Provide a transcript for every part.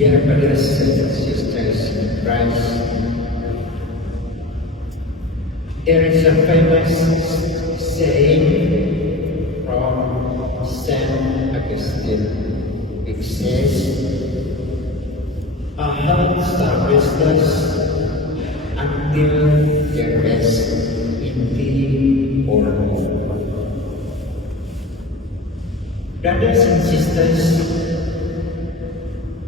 Dear brothers and sisters in Christ, there is a famous saying from Saint Augustine which says, "Our hearts are restless until they rest in Thee, O Lord." Brothers and sisters,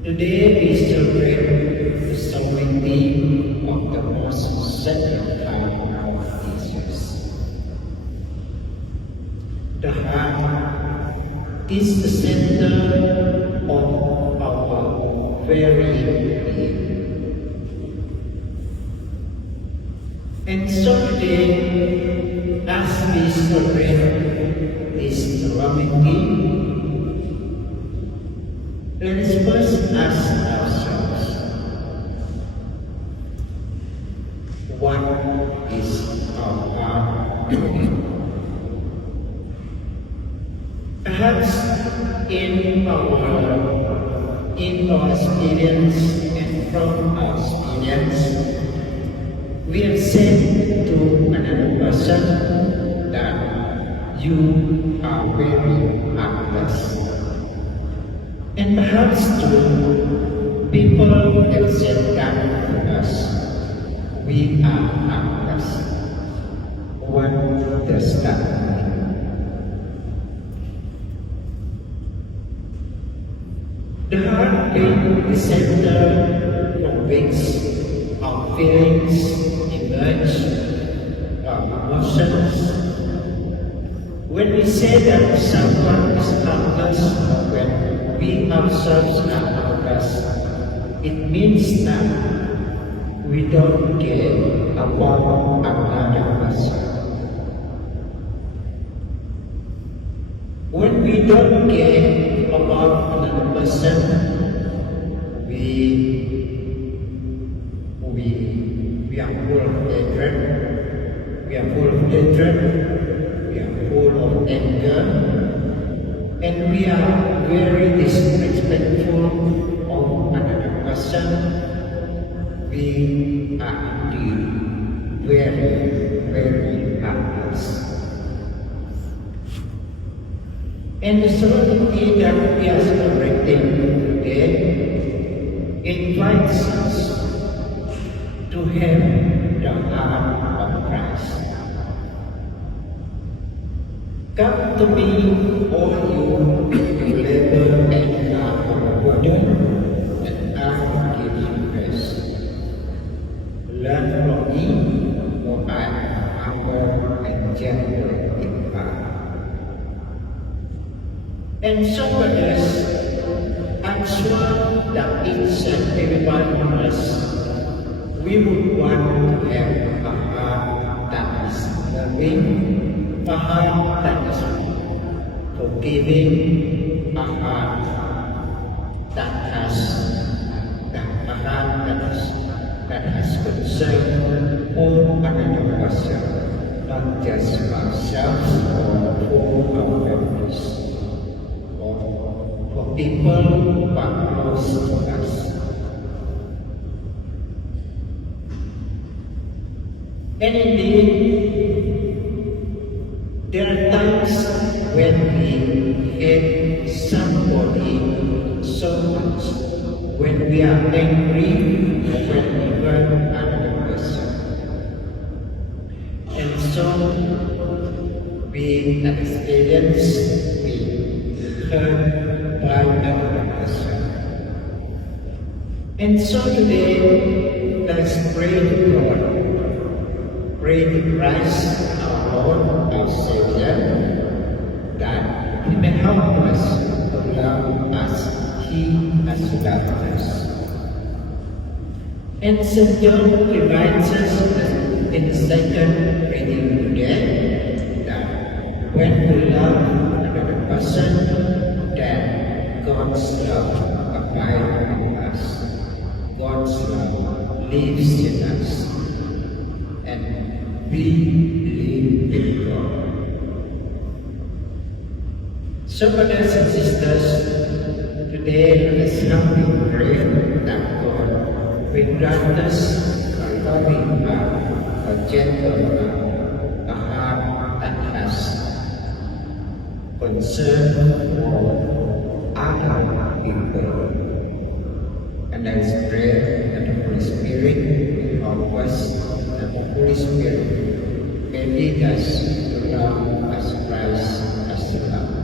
today we celebrate the solemnity of the most sacred time of Jesus. The heart is the center of our very being. And so today, as we celebrate this solemnity, let us first ask ourselves, what is our heart doing? Perhaps in our experience and from our experience, we have said to another person that you are very heartless. And perhaps to people have said that to us, we are heartless. What does that mean? The heart being the center from which our feelings emerge, our emotions. When we say that someone is heartless, when we ourselves are heartless, it means that we don't care about another person. When we don't care about another person, we are full of hatred, we are full of anger, and we are very disrespectful of another person. We are indeed very heartless. And the solemnity that we are celebrating today invites us to have the heart of Christ. Come to me, all you who labor and are overburdened, and I will give you rest. Learn from me, for I am humble and gentle in heart. And so, brothers, I'm sure that each and every one of us, we would want to have a heart that is loving, a heart that is forgiving, a heart that has concern for another person, not just ourselves or for our families, or for people who are close to us. And indeed, there are times when we hate somebody so much, when we are angry, when we hurt another person. And so we experience being hurt by another person. And so today, let's pray to God. Pray to Christ, our Lord, our Savior, that He may help us to love as He has loved us. And St. John reminds us in the second reading today that when we love another person, then God's love abides in us. God's love lives in us. And we live in God. So, brothers and sisters, Today, let us humbly pray that God will grant us a loving heart, a gentle heart, a heart that has concern for other people. And let us pray that the Holy Spirit will help us, that the Holy Spirit may lead us to love as Christ has loved.